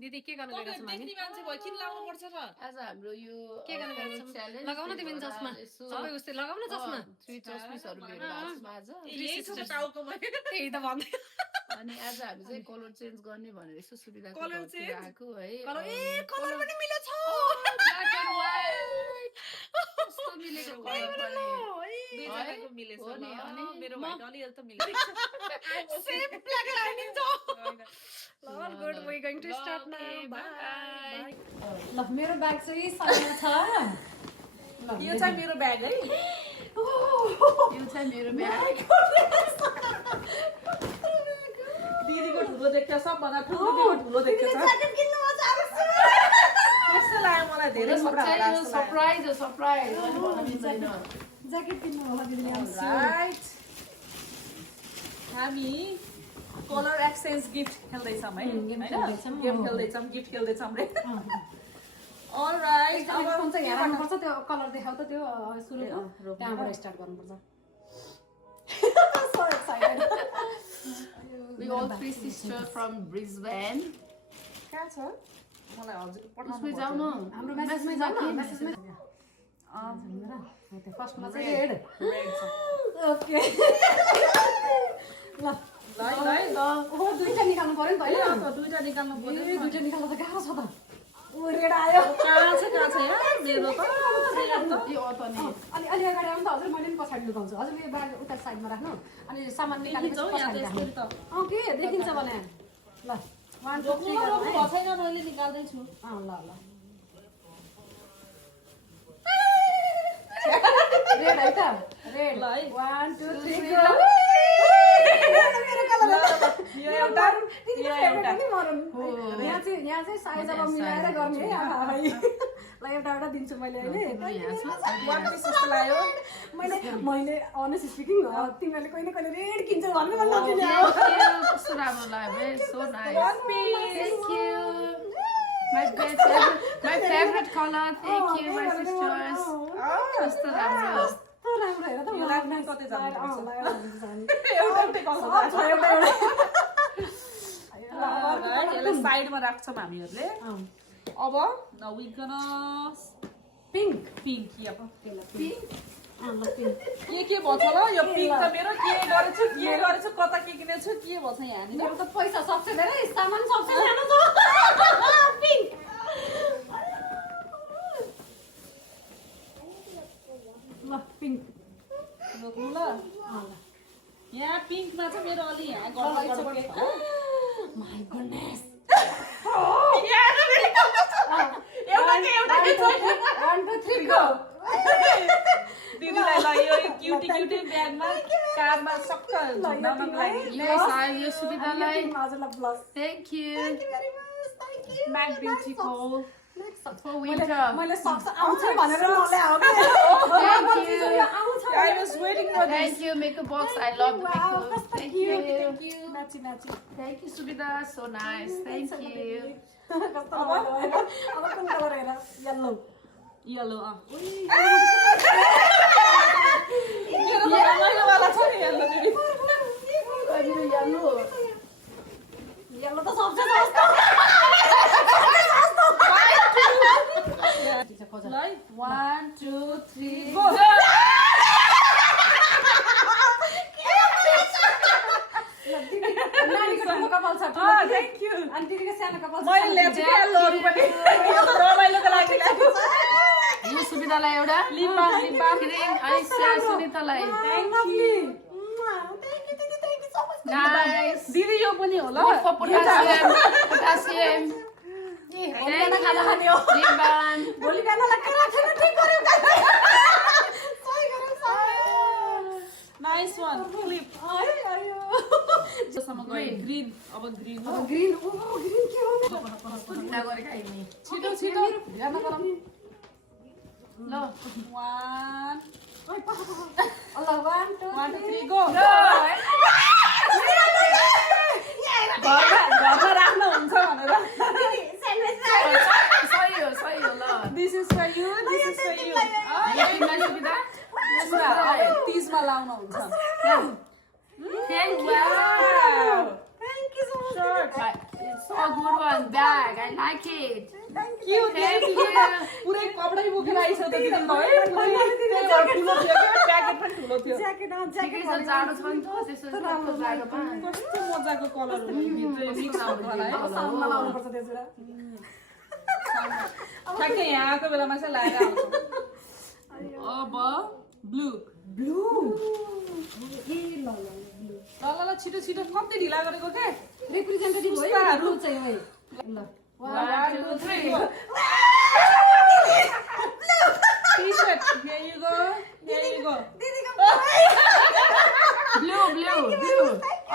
दिदी के गर्नु गएको छ मामी मान्छे भयो किन लाउनु पर्छ र आज हाम्रो यो के गर्नु गएको छ लगाउन तिमी चस्मा सबै उस्तै लगाउन चस्मा 3 चस्मिसहरु मेरो हातमा आज यही छ टाउको भयो त्यही त भन्दै अनि आज हामी चाहिँ कलर चेन्ज गर्ने भनेर यसो सुविधा कलर चेन्ज आको है कलर कलर पनि मिलेछ ब्ल्याक एन्ड व्हाइट कस्तो मिलेको कलर पनि दुई जनाको मिलेछ हो नि अनि मेरो भाइ अलिअलि त मिलेछ सेम ब्ल्याक लाइनिङ छ ल good we going to start now bye ल मेरो ब्याग चाहिँ सानो छ यो चाहिँ मेरो ब्याग है यो चाहिँ मेरो ब्याग दिदीको ठुलो देख्छ सबभन्दा ठुलो दिदीको ठुलो देख्छ ज्याकेट किन्नु मजा आउँछ कस्तो लाग्यो मलाई धेरै सरप्राइज हो सरप्राइज अनि भन्न मिल्दैन ज्याकेट किन्नु होला दिदीले राइट हामी कलर एक्सचेन्ज गिफ्ट खेल्दैछौँ है हैन गेम खेल्दैछौँ गिफ्ट खेल्दैछौँ रे अलराइट अब कुन चाहिँ हेर्नु पर्छ त्यो कलर देखाउ त त्यो सुरुको त्यहाँबाट स्टार्ट गर्नुपर्छ so excited we all three sisters from Brisbane कहाँ छ मलाई हजुरको पठाउनु उसमै जाऊ न हाम्रो मेसेजमै जाऊ न मेसेजमै त्यो फर्स्टमा चाहिँ रेड छ ओके ल ल ल ओ दुईटा निकाल्नु पर्यो नि त हैन दुईटा निकाल्नु पर्यो दुईटा निकाल्नु त गाह्रो छ त ओ रेड आयो कहाँ छ यार मेरो त यो त नि अलि अलि अगाडि आउनु त हजुर मैले पनि पछाडि लुकाउँछु हजुर यो ब्याग उता साइडमा राख्नु अनि सामान निकालेपछि पछाडि राख्नु के देखिन्छ भने ल 1 2 3 गर्नु छैन मैले निकाल्दै छु ल ल रेड है त रेड ल है 1 2 3 गो मेरो कलर यो एउटा यहाँ चाहिँ साइज अब मिलाएर गर्ने है ल एउटा एउटा दिन्छु मैले अहिले वान पिस जस्तो लाग्यो मैले अनेस्ट स्पिकिङ तिमीहरूले कहिले न कहिले रेड किन्छ भन्नु मन नकिने कस्तो राम्रो लाग्यो so nice one piece thank you my favorite color thank you my sisters कस्तो राम्रो हेर त यो लाग्ने कतै जानु यसलाई साइडमा राख्छौँ हामीहरूले अब now we gonna pink pink अब पिंक के भन्छ ल यो पिंक त मेरो के गरेछु कता के किनेछु के भन्छ यहाँ नि मेरो त पैसा सक्छ धेरै सामान सक्छ सानो छ पिंक ल पिंक रोक्नु ल यहाँ पिंकमा चाहिँ मेरो अलि यहाँ गडबड छ माय गुडनेस एउटा 1 2 3 गो दिदीलाई ल यो क्युटी ब्यागमा कारमा सक्क झुन्डाउनको लागि यो साइज यो सुविधालाई हजुरलाई plus thank you very much thank you Mac ब्युटीको for winter मैले सक्छ आउँछ भनेर नल्याउ के आउँछ I was waiting for this. thank you makeup box I love the makeup thank you नाची thank you Subida so nice thank you कस्तो अब कुन कलर हेर येलो येलो मेरो त रमाइलो वाला छ नि येलो दिदी येलो त सबसे सस्तो Like 1 2 3 go नानीको कपाल छ thank you अनि दिदीको सानो कपाल छ मैले ल्याएको येलोहरु पनि यो त रमाइलोको लागि ल्याएको यो सुविधालाई एउटा लिप बाम क्रिम अनि सुनितालाई thank you so much nice दिदी यो पनि हो ल for potassium खाना खाने हो lip balm भोलि बिहानलाई के राखेर ठीक गर्यो सही नाइस वान क्लिप आयो जसमा गयो ग्रीन अब ग्रीन हो ग्रीन ओ ग्रीन के हो ढिला गरेका हामी छिटो ध्यान गरौँ ल 1 ओइ अल्ला 1 2 3 go घरमा राख्नु हुन्छ भनेर सही हो ल This is for you this is for you तिमीलाई सुविधा अब 30 मा लाउन हुन्छ thank you good one. Bag. I like it. Thank you. पुरै कपडै बोकेर आइसक्यो त दिदी ल है पुरै ठुलो थियो के प्याकेट पनि ठुलो थियो ज्याकेट ठिकै छ जाडो छ नि त त्यसो जाडोमा कस्तो मजाको कलर हो भित्र मिक्स होला है सामना लाउनु पर्छ त्यसबाट ठ्याक्कै यहाँको बेलामा चाहिँ लाएर आउँछ अब ब्लू ए ल ल छिटो छिटो कति ढिला गरेको के रिप्रेजेन्टेटिभ हो है चाहिँ है ल 1 2 3 T-shirt. Here you go. Blue.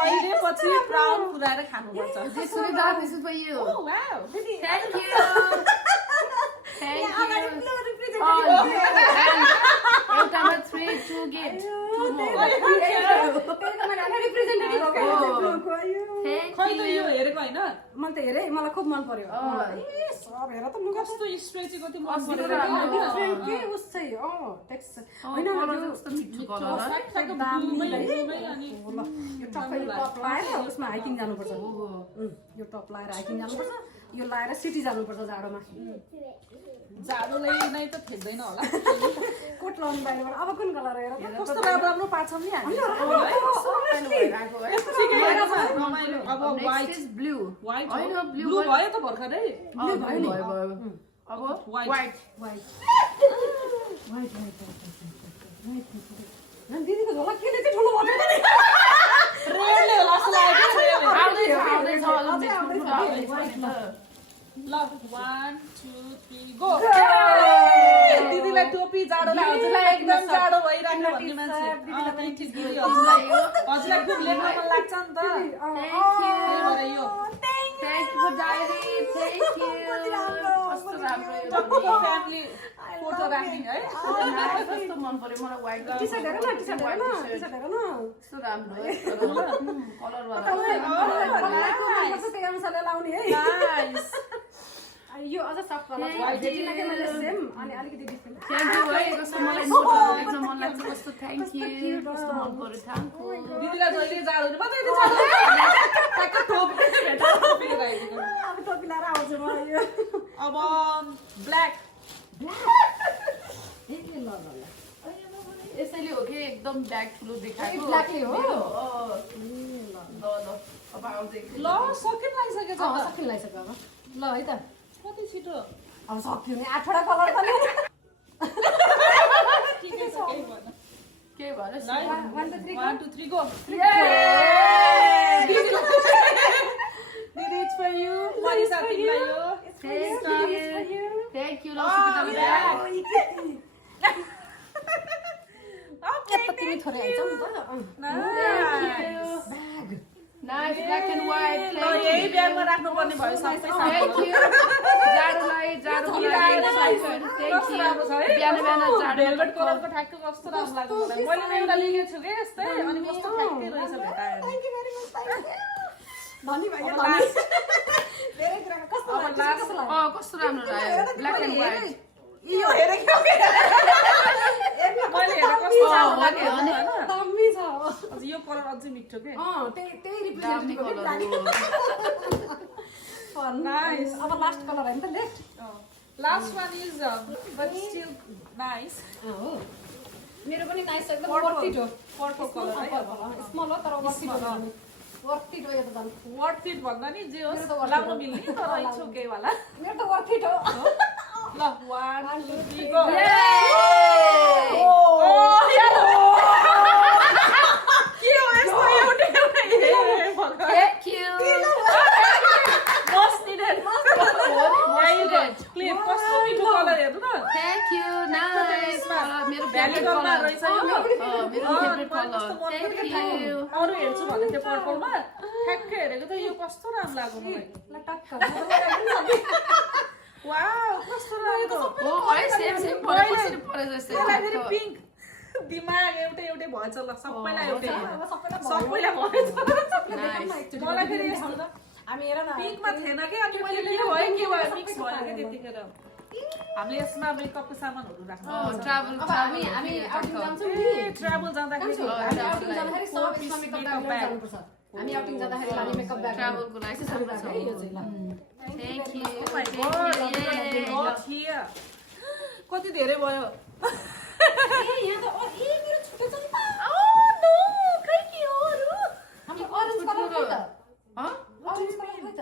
अहिले पछि ब्राउन पुराएर खानुपर्छ This is for you. Oh wow. Thank you. Oh, number 3 2 get 2 more. Representative हो Thank खै त you. यो हेरेको हैन मैले त हेरेँ मलाई खुब मन पर्यो सब हेर त मुगा कस्तो स्ट्रेची कति मन कस्तो परेको राम्रो। के उस चाहिँ टेक्स्ट होइन Color कस्तो मिठो color हो। ब्लूमै अनि ल यो टपैले टप लाएर उसमा हाइकिङ जानुपर्छ यो टप लाएर हाइकिङ जानुपर्छ यो लाएर सिटी जानुपर्छ जाडोमा जाडोले नै त फेक्दैन होला कोट लाउनु बाहिरबाट अब कुन कलर हेर कस्तो राम्रो पाछौँ नि हामी अब Next white is blue. White होइन, blue ब्लू भयो त भर्खरै भयो। अब White. white. दिदीको झोला केले चाहिँ ठुलो भयो रेडले होला जस्तो लाग्यो के आउँदैछ अझै आउँदैछ। ल 1 2 3 गो दिदीलाई टोपी जाडोलाई हजुरलाई एकदम जाडो भइराख्ने भन्ने मान्छे हजुरलाई खुब लेख्न मन लाग्छ नि त यो Thank you for diary. Thank you. कस्तो राम्रो यो टक्क फ्यामिली फोटो राख्ने है कस्तो मन पर्यो मलाई white टी-सर्ट हेर न टी-सर्ट हेर न टी-सर्ट हेर न कस्तो राम्रो है कलर त्यही अनुसारले लाउने है नाइस यो अझ सफ्ट कलर जेटिना के मैले सेम अनि अलिकति डिफरेन्ट थ्याङ्क यू है कस्तो मलाई फोटो देख्न मन लाग्छ कस्तो थ्याङ्क यू कस्तो मन पर्यो थ्याङ्क यू दिदीलाई जहिले जाडो हुने मात्रै जाडो ट्याक्क टोपी भेटा टोपी राखेको अब टोपी लाएर आउँछु म यो अब ब्ल्याक यसैले हो कि एकदम ब्याग ठुलो देखाएको ब्ल्याकले हो ल अब आउँदै ल सकिन लागिसकेछ त सकिन लागिसक्यो अब ल है त कति छिटो अब सक्यो नि 8वटा कलर त ठिकै छ केही भएन के भन्छ 1 2 3 गो दिदी इट्स फर यु मनिषा तिमीलाई यो थ्याङ्क यू ल सुविधा ब्याग तिमी थोरै आइज नि त bag nice black and white ल यही ब्यागमा राख्नु पर्ने भयो सबै थ्याङ्क यू जाडोलाई थ्याङ्क यू बिहान जाडो भेलभेट कलरको ठ्याक्क कस्तो राम्रो लाग्यो मलाई मैले एउटा लिएको छु के यस्तै अनि कस्तो ठ्याक्कै रहेछ भेटायो धनी भाइ धेरै कुराको कस्तो लाग्यो कस्तो राम्रो लाग्यो ब्ल्याक एन्ड व्हाइट यो हेरेको मैले हेरेको कस्तो राम्रो हो लाग्यो नि, हैन दामी छ अझ यो कलर अझै मिठो के त्यही दामी रिप्रेजेन्टेटिभ कलर नाइस अब लास्ट कलर हैन त next last one is but still nice हो मेरो पनि नाइस एकदम Purple. वर्थ इट हो पर्पल कलर है स्मल हो तर वर्थ इट हो वर्थ इट हो यो त झन् वर्थ इट भन्दा नि जे होस् मेरो त worth लाउन it हो। मिल्ने तर इट्स ओके वाला मेरो त वर्थ इट हो ल 1 2 3 गो के हो यस्तो एउटै एउटै thank you must needed clip कस्तो मिठो कलर हेर्नु न थ्याङ्क यू नाइस मेरो भ्याली फेभरेट कलर कलर रहेछ यो मेरो फेभरेट कलर थ्याङ्क यू अरू हेर्छु भने त्यो पर्पलमा ठ्याक्कै हेरेको त यो कस्तो राम्रो लाग्यो मलाई ल टक्क वाउ कस्तो राम्रो हो है सेम सेम परे कसरी परे जस्तै त्यसलाई फेरि पिङ्क दिमाग एउटै एउटै भएछ ल सबैलाई एउटै सबैलाई भएछ मलाई फेरि यस्तो हामी हेर न पिङ्कमा थिएन कि अनि मैले के भयो मिक्स भयो कि त्यतिखेर हामीले यसमा मेकअपको सामानहरू राख्नु ट्राभल अब हामी आउटिङ जान्छौँ नि ट्राभल जाँदाखेरि हामी आउटिङ जाँदाखेरि सब यसमा मेकअप राखेर जानुपर्छ हामी आउटिङ जाँदाखेरि लाने मेकअप ब्याग ट्राभलको लागि एक्सेसरी ब्याग है यो चाहिँ ल थ्याङ्क यू कति धेरै भयो ए यहाँ त मेरो छुट्टै छ नि त हाम्रो orange कलर खै त orange कलर खै त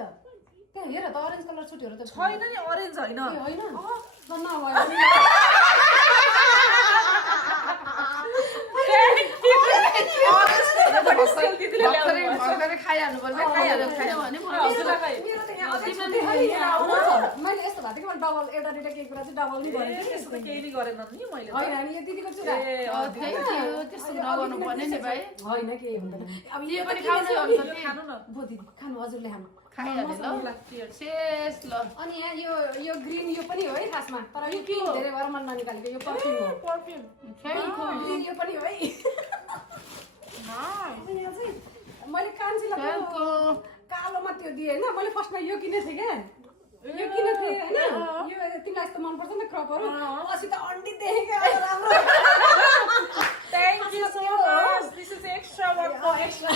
त्यहाँ हेर त orange कलर छुट्टीहरु त छैन नि अरेन्ज होइन ए होइन ल नभयो भर्खरै खाइहाल्नु पर्छ खाइहाल्नु खायो भने मेरो त यहाँ अझै छुट्टी मैले यस्तो भएको थियो कि डबल एउटा दुईटा केही कुरा चाहिँ डबल नै गरेँ कि त्यस्तो त केही नि गरेन नि मैले होइन अनि यो दिदीको चुरा थ्याङ्क यू त्यस्तो नगर्नु पर्ने नि भाइ होइन केही हुँदैन अब यो पनि खाउनु खानु न भो दिदी खानु हजुरले खानु खाइहाल्नु ल शेष ल अनि यहाँ यो ग्रीन यो पनि हो है खासमा तर यो पिङ्क धेरै भएर मन ननिकालेको यो पर्फ्युम हो पर्फ्युम ग्रीन यो पनि हो है यहाँ चाहिँ मैले कान्छीलाई कालोमा त्यो दिएँ होइन मैले फर्स्टमा यो किनेको थिएँ क्या यो किनेको थिएँ होइन यो तिमीलाई यस्तो मनपर्छ नि क्रपहरू पछि त अन्डी देखेँ क्या राम्रो Thank you so much. This is extra work for extra.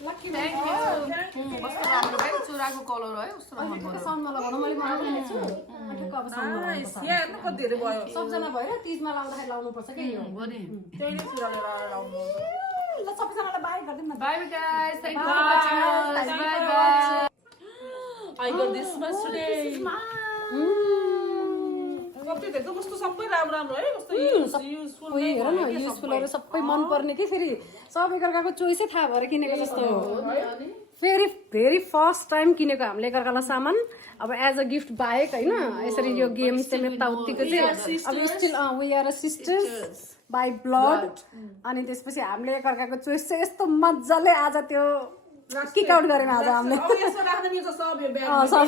Lucky thank you कस्तो राम्रो है चुराको कलर है कस्तो राम्रो अनि त्यो साउन्डमा लगाउन मैले बनाउने छु ठिक अब साउन्डमा Nice. यहाँ हेर्नु कति धेरै भयो सबजना भएर 30 मा लाउँदाखेरि लाउनुपर्छ के यो हो नि त्यही नै चुरा लिएर लाउनु ल सबैजनालाई बाई गरिदिउँ न bye guys thank you for watching bye bye I got this much today. कति धेरै कस्तो सबै राम्रो राम्रो है कस्तो युजफुल ओइ हेर न युजफुलहरु सबै मन पर्ने के फेरि सब एकअर्काको चोइसै थाहा भएर किनेको जस्तो हो भेरी फर्स्ट टाइम किनेको हामीले एकअर्कालाई सामान अब एज अ गिफ्ट बाहेक होइन यसरी यो गेम चाहिँ यताउतिको चाहिँ अब still we are a sisters by blood अनि त्यसपछि हामीले एकअर्काको चोइस चाहिँ यस्तो मजाले आज त्यो किक आउट गरेन आज हामीले अब यसमा राख्दा नि सब यो ब्याग सब